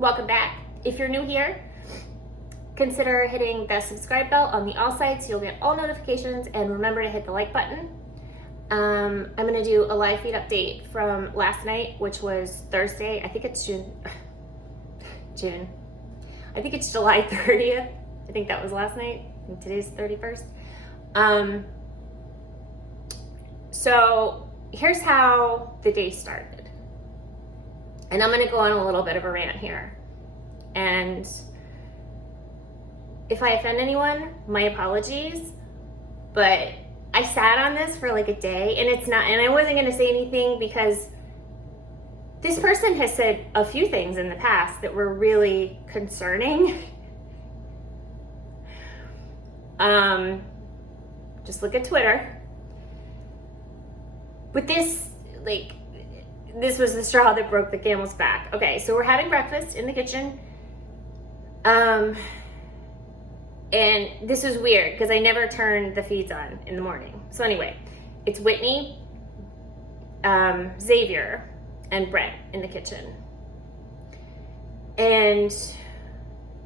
welcome back. If you're new here, consider hitting the subscribe bell on the all sides so you'll get all notifications, and remember to hit the like button. I'm gonna do a live feed update from last night, which was Thursday. I think it's June. I think it's July 30th. I think that was last night, and today's 31st. So here's how the day started. And I'm gonna go on a little bit of a rant here. And if I offend anyone, my apologies, but I sat on this for like a day, and I wasn't gonna say anything because this person has said a few things in the past that were really concerning. Just look at Twitter. But this was the straw that broke the camel's back. Okay, so we're having breakfast in the kitchen. And this was weird because I never turn the feeds on in the morning. So anyway, it's Whitney, Xavier, and Rant in the kitchen. And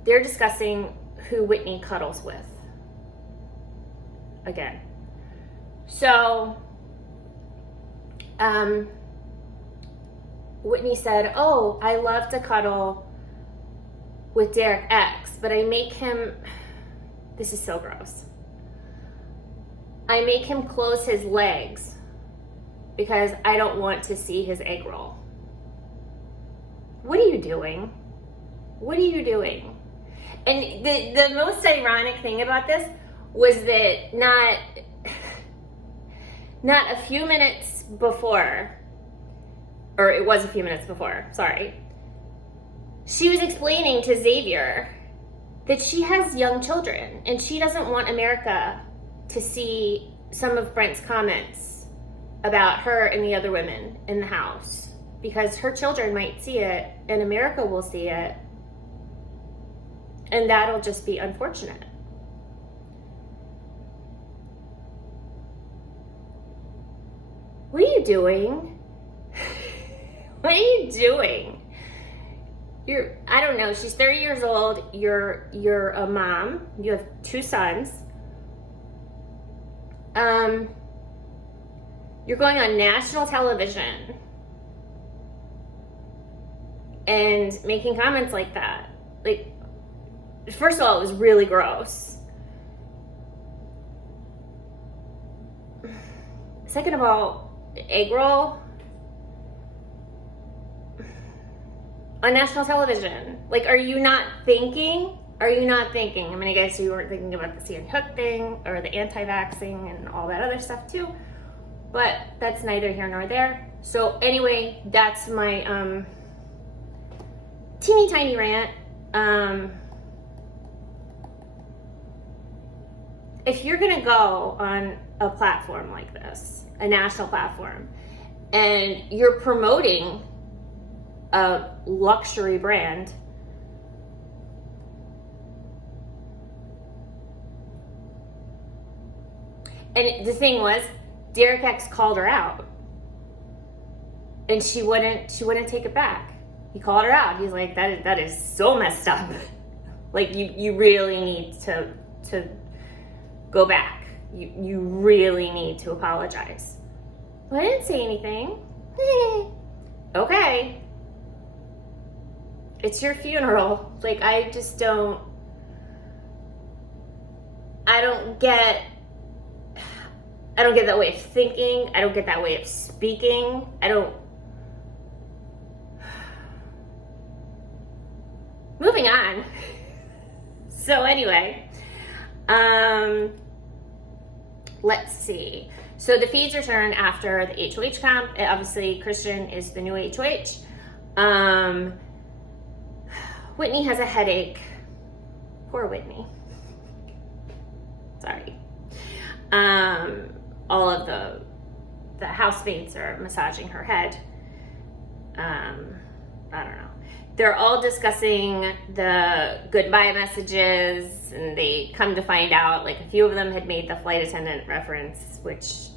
they're discussing who Whitney cuddles with. Again. So, Whitney said, "Oh, I love to cuddle with Derek X, but I make him," this is so gross, "I make him close his legs because I don't want to see his egg roll." What are you doing? What are you doing? And the most ironic thing about this was that not a few minutes before, or it was a few minutes before, sorry, she was explaining to Xavier that she has young children and she doesn't want America to see some of Brent's comments about her and the other women in the house, because her children might see it and America will see it, and that'll just be unfortunate. What are you doing? What are you doing? I don't know, she's 30 years old, you're a mom, you have 2 sons. You're going on national television and making comments like that. Like, first of all, it was really gross. Second of all, egg roll on national television. Like, are you not thinking? I mean, I guess you weren't thinking about the CN Hook thing or the anti-vaxxing and all that other stuff too, but that's neither here nor there. So anyway, that's my teeny tiny rant. If you're gonna go on a platform like this, a national platform, and you're promoting a luxury brand, and the thing was, Derek X called her out, and she wouldn't take it back. He called her out. He's like, that is so messed up. Like, you really need to go back. You really need to apologize. Well, I didn't say anything. Okay. It's your funeral. Like, I don't get that way of thinking. I don't get that way of speaking. Moving on. So anyway, let's see. So the feeds return after the HOH comp. Obviously, Christian is the new HOH. Whitney has a headache. Poor Whitney. Sorry. All of the housemates are massaging her head. I don't know. They're all discussing the goodbye messages, and they come to find out, like, a few of them had made the flight attendant reference, which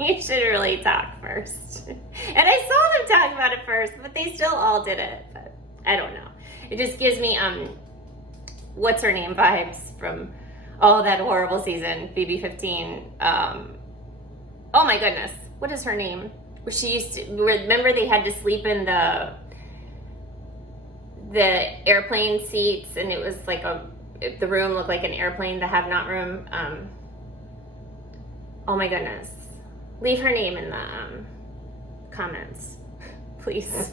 you should really talk first. And I saw them talk about it first, but they still all did it. But I don't know. It just gives me what's her name vibes from that horrible season, BB15. Oh my goodness, what is her name? She used to, remember they had to sleep in the airplane seats, and it was like the room looked like an airplane, the have not room. Oh my goodness. Leave her name in the comments, please.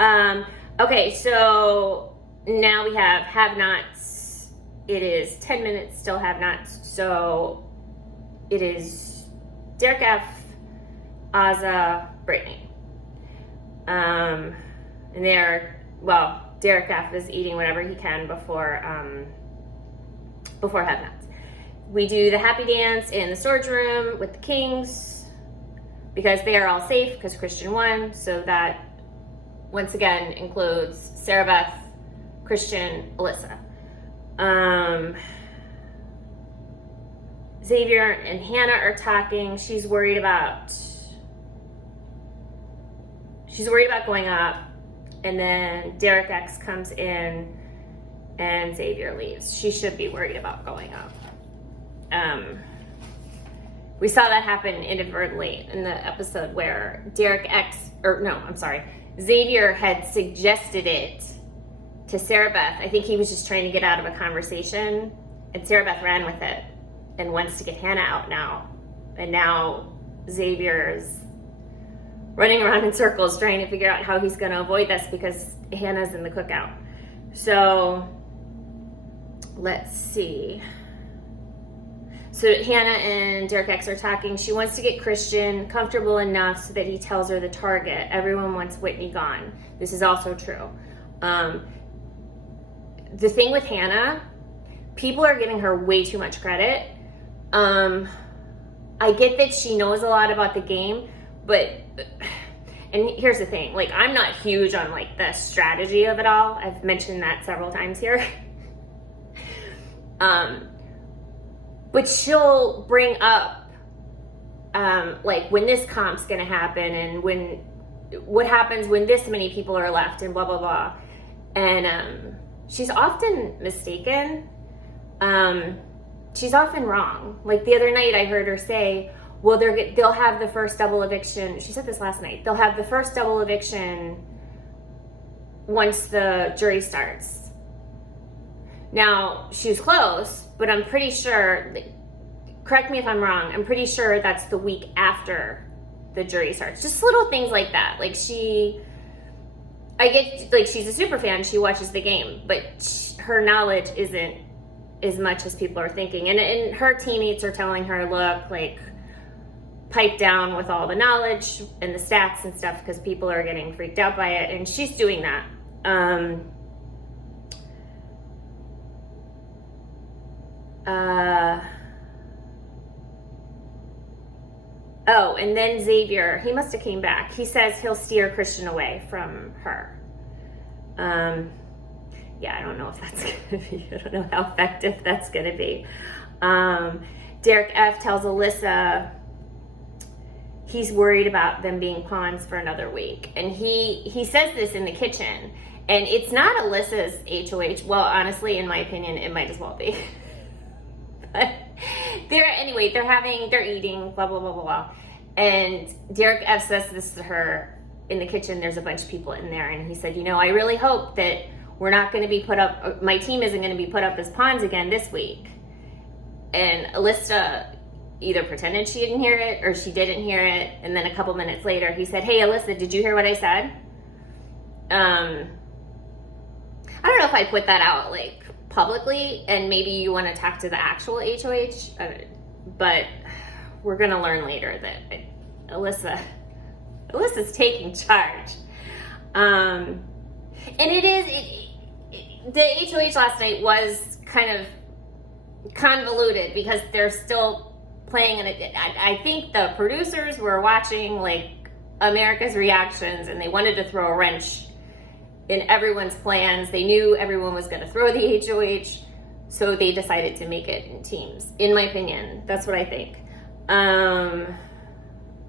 Okay, so now we have nots. It is 10 minutes, still have nots. So it is Derek F, Azza, Brittany. And Derek F is eating whatever he can before have nots. We do the happy dance in the storage room with the kings because they are all safe because Christian won. So that once again includes Sarah Beth, Christian, Alyssa. Xavier and Hannah are talking. She's worried about going up, and then Derek X comes in and Xavier leaves. She should be worried about going up. We saw that happen inadvertently in the episode where Xavier had suggested it to Sarah Beth. I think he was just trying to get out of a conversation, and Sarah Beth ran with it and wants to get Hannah out now. And now Xavier is running around in circles trying to figure out how he's going to avoid this because Hannah's in the cookout. So let's see. So Hannah and Derek X are talking. She wants to get Christian comfortable enough so that he tells her the target. Everyone wants Whitney gone. This is also true. The thing with Hannah, people are giving her way too much credit. I get that she knows a lot about the game, but, and here's the thing, like, I'm not huge on like the strategy of it all. I've mentioned that several times here. But she'll bring up, like, when this comp's gonna happen and what happens when this many people are left and blah, blah, blah. And she's often mistaken. She's often wrong. Like the other night I heard her say, well, they'll have the first double eviction. She said this last night. They'll have the first double eviction once the jury starts. Now, she was close, but I'm pretty sure, correct me if I'm wrong, I'm pretty sure that's the week after the jury starts. Just little things like that. Like I get, like, she's a super fan, she watches the game, but her knowledge isn't as much as people are thinking. And her teammates are telling her, look, like, pipe down with all the knowledge and the stats and stuff because people are getting freaked out by it, and she's doing that. And then Xavier, he must have came back. He says he'll steer Christian away from her. Yeah, I don't know if that's gonna be, I don't know how effective that's gonna be. Derek F tells Alyssa he's worried about them being pawns for another week. And he says this in the kitchen. And it's not Alyssa's HOH. Well, honestly, in my opinion, it might as well be. But they're eating, blah, blah, blah, blah, blah. And Derek F says this to her in the kitchen. There's a bunch of people in there. And he said, I really hope that we're not going to be put up, my team isn't going to be put up as pawns again this week. And Alyssa either pretended she didn't hear it or she didn't hear it. And then a couple minutes later, he said, hey, Alyssa, did you hear what I said? I don't know if I put that out, like, publicly, and maybe you want to talk to the actual HOH, but we're going to learn later that Alyssa's taking charge. And the HOH last night was kind of convoluted because they're still playing, and I think the producers were watching, like, America's reactions, and they wanted to throw a wrench in everyone's plans. They knew everyone was going to throw the HOH, so they decided to make it in teams. In my opinion, that's what I think.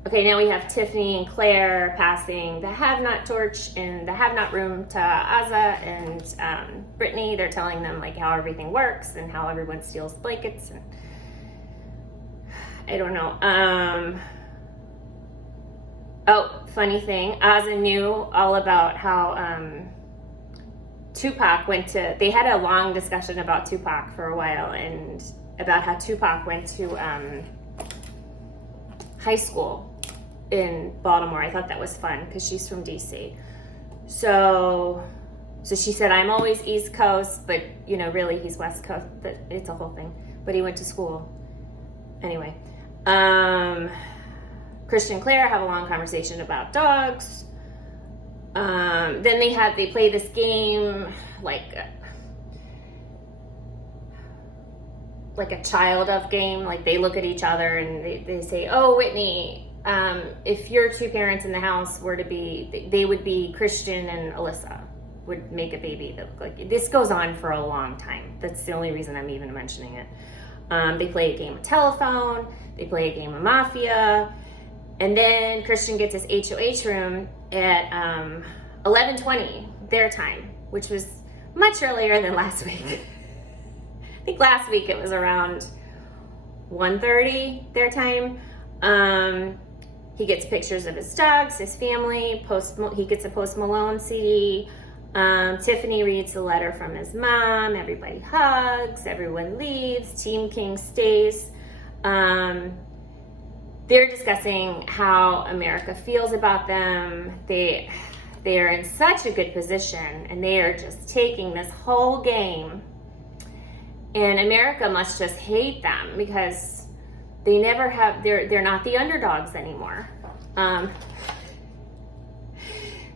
Okay, now we have Tiffany and Claire passing the have-not torch in the have-not room to Azza and Brittany. They're telling them like how everything works and how everyone steals blankets, and I don't know. Oh, funny thing, Azza knew all about how Tupac they had a long discussion about Tupac for a while, and about how Tupac went to high school in Baltimore. I thought that was fun because she's from DC. So she said, I'm always East Coast, but you know, really he's West Coast, but it's a whole thing. But he went to school. Anyway, Christian and Claire have a long conversation about dogs. Then they play this game like a child of game. Like they look at each other and they say, oh, Whitney, if your two parents in the house were to be, they would be Christian and Alyssa would make a baby that looked like, this goes on for a long time. That's the only reason I'm even mentioning it. They play a game of telephone, they play a game of mafia, and then Christian gets his HOH room at 11:20 their time, which was much earlier than last week. I think last week it was around 1:30 their time. He gets pictures of his dogs, his family, he gets a Post Malone CD. Tiffany reads the letter from his mom. Everybody hugs, everyone leaves, Team King stays. They're discussing how America feels about them. They are in such a good position, and they are just taking this whole game. And America must just hate them because they never have, they're not the underdogs anymore.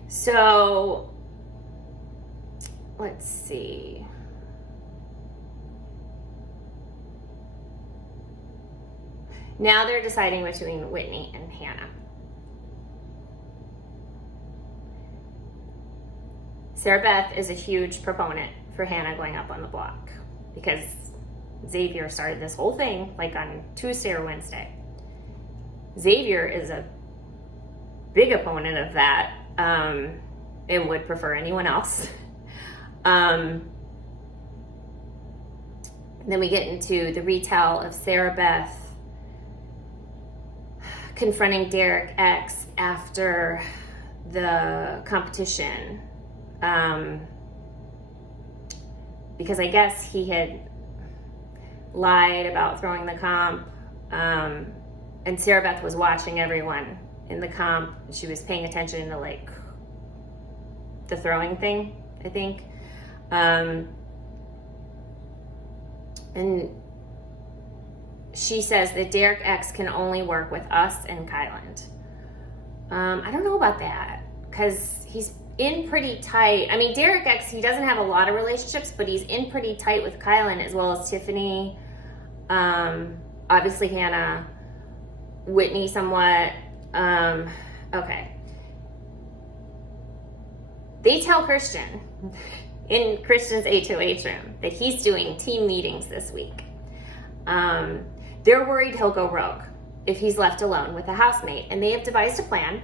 So let's see. Now they're deciding between Whitney and Hannah. Sarah Beth is a huge proponent for Hannah going up on the block because Xavier started this whole thing like on Tuesday or Wednesday. Xavier is a big opponent of that and would prefer anyone else. Then we get into the retell of Sarah Beth confronting Derek X after the competition. Because I guess he had lied about throwing the comp, and Sarah Beth was watching everyone in the comp. She was paying attention to like the throwing thing, I think. And she says that Derek X can only work with us and Kyland. I don't know about that because he's in pretty tight. I mean, Derek X, he doesn't have a lot of relationships, but he's in pretty tight with Kyland as well as Tiffany. Obviously Hannah, Whitney somewhat. Okay. They tell Christian in Christian's HOH room that he's doing team meetings this week. They're worried he'll go rogue if he's left alone with a housemate, and they have devised a plan.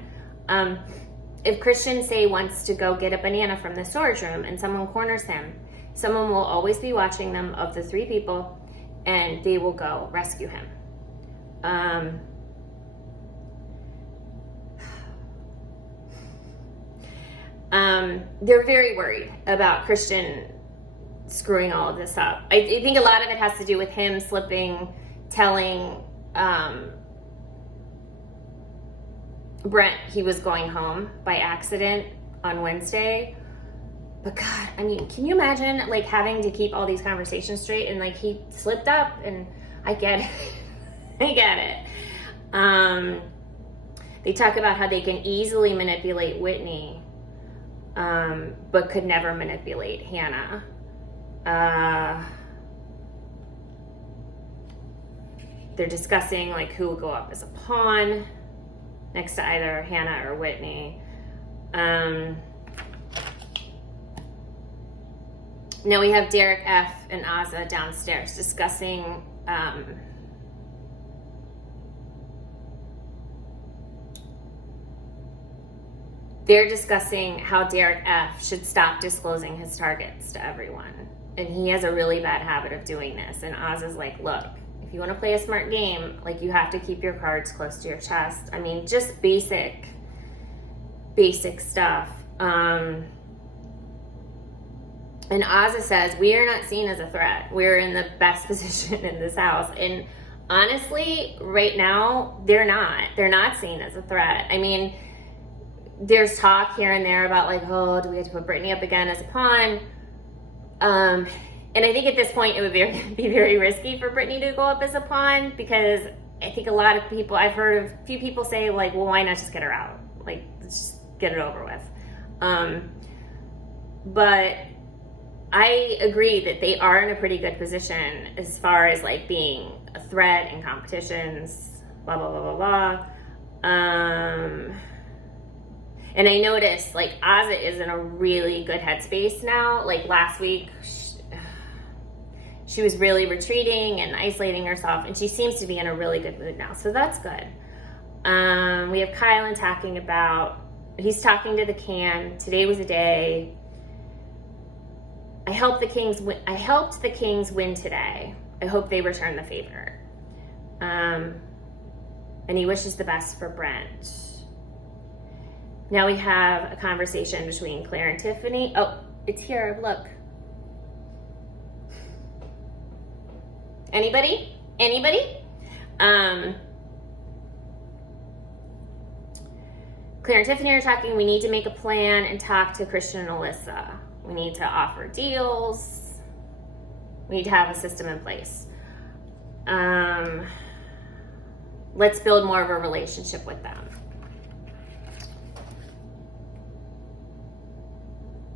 If Christian, say, wants to go get a banana from the storage room and someone corners him, someone will always be watching them of the three people, and they will go rescue him. They're very worried about Christian screwing all of this up. I think a lot of it has to do with him telling Brent he was going home by accident on Wednesday. But God, I mean, can you imagine like having to keep all these conversations straight, and like he slipped up, and I get it. I get it. They talk about how they can easily manipulate Whitney, but could never manipulate Hannah. They're discussing like who will go up as a pawn next to either Hannah or Whitney. Now we have Derek F. and Azza downstairs discussing they're discussing how Derek F should stop disclosing his targets to everyone. And he has a really bad habit of doing this. And Oz is like, look, if you want to play a smart game, like, you have to keep your cards close to your chest. I mean, just basic stuff. And Ozza says, we are not seen as a threat. We're in the best position in this house. And honestly, right now, they're not seen as a threat. I mean, there's talk here and there about like, oh, do we have to put Brittany up again as a pawn? And I think at this point it would be very risky for Brittany to go up as a pawn, because I think a lot of people, I've heard of a few people say like, well, why not just get her out? Like, let's just get it over with. But I agree that they are in a pretty good position as far as like being a threat in competitions, blah, blah, blah, blah, blah. And I noticed, like, Ozza is in a really good headspace now. Like, last week, she was really retreating and isolating herself, and she seems to be in a really good mood now. So that's good. We have Kylan talking about, he's talking to the cam. Today was a day. I helped the Kings win today. I hope they return the favor. And he wishes the best for Brent. Now we have a conversation between Claire and Tiffany. Oh, it's here, look. Anybody? Claire and Tiffany are talking, we need to make a plan and talk to Christian and Alyssa. We need to offer deals. We need to have a system in place. Let's build more of a relationship with them.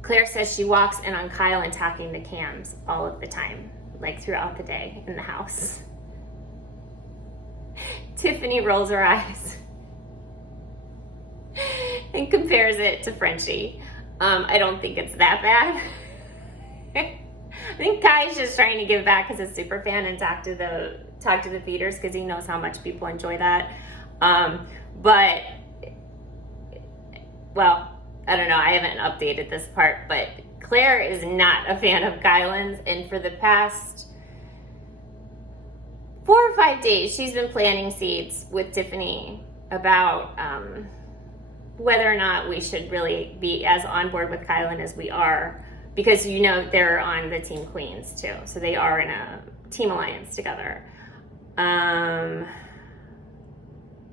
Claire says she walks in on Kyle and talking to cams all of the time, like throughout the day in the house. Tiffany rolls her eyes and compares it to Frenchie. I don't think it's that bad. I think Kai's just trying to give back as a super fan and talk to the feeders, because he knows how much people enjoy that. But, well, I don't know, I haven't updated this part, but Claire is not a fan of Kylan's, and for the past 4 or 5 days, she's been planting seeds with Tiffany about whether or not we should really be as on board with Kylan as we are, because you know they're on the Team Queens too, so they are in a team alliance together.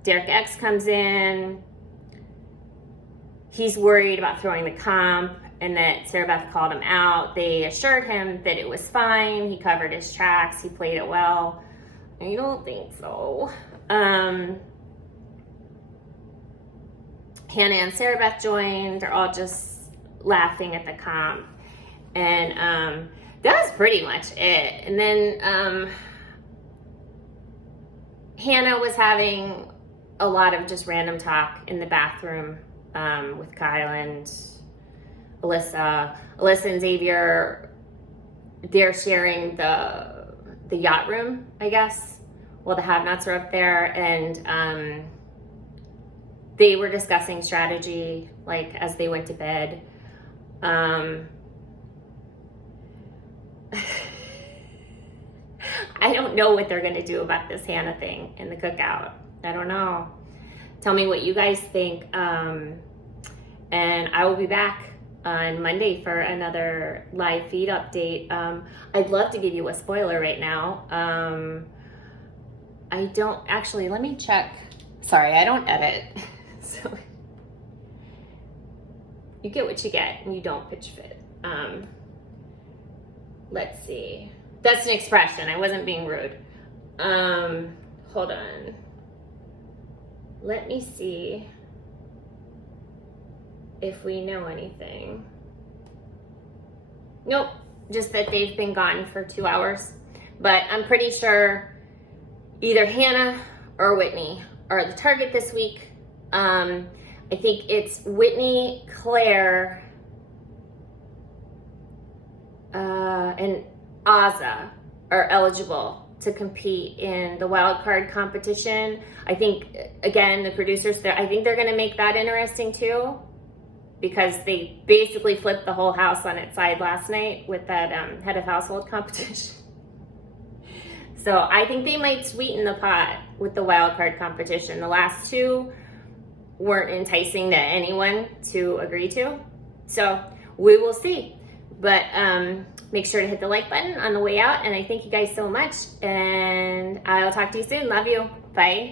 Derek X comes in. He's worried about throwing the comp and that Sarah Beth called him out. They assured him that it was fine. He covered his tracks. He played it well. I don't think so. Hannah and Sarah Beth joined. They're all just laughing at the comp. And that was pretty much it. And then Hannah was having a lot of just random talk in the bathroom with Kyle and Alyssa. Alyssa and Xavier, they're sharing the yacht room, I guess, while the have-nots are up there, and they were discussing strategy, like, as they went to bed. I don't know what they're gonna do about this Hannah thing in the cookout. I don't know. Tell me what you guys think. And I will be back on Monday for another live feed update. I'd love to give you a spoiler right now. I don't actually, let me check. Sorry, I don't edit. So you get what you get and you don't pitch fit. Let's see. That's an expression. I wasn't being rude. Hold on. Let me see if we know anything. Nope, just that they've been gone for 2 hours. But I'm pretty sure either Hannah or Whitney are the target this week. I think it's Whitney, Claire, and Ozza are eligible to compete in the Wildcard competition. I think, again, the producers, I think they're going to make that interesting too. because they basically flipped the whole house on its side last night with that head of household competition. So I think they might sweeten the pot with the wild card competition. The last two weren't enticing to anyone to agree to. So we will see. But make sure to hit the like button on the way out. And I thank you guys so much. And I'll talk to you soon. Love you. Bye.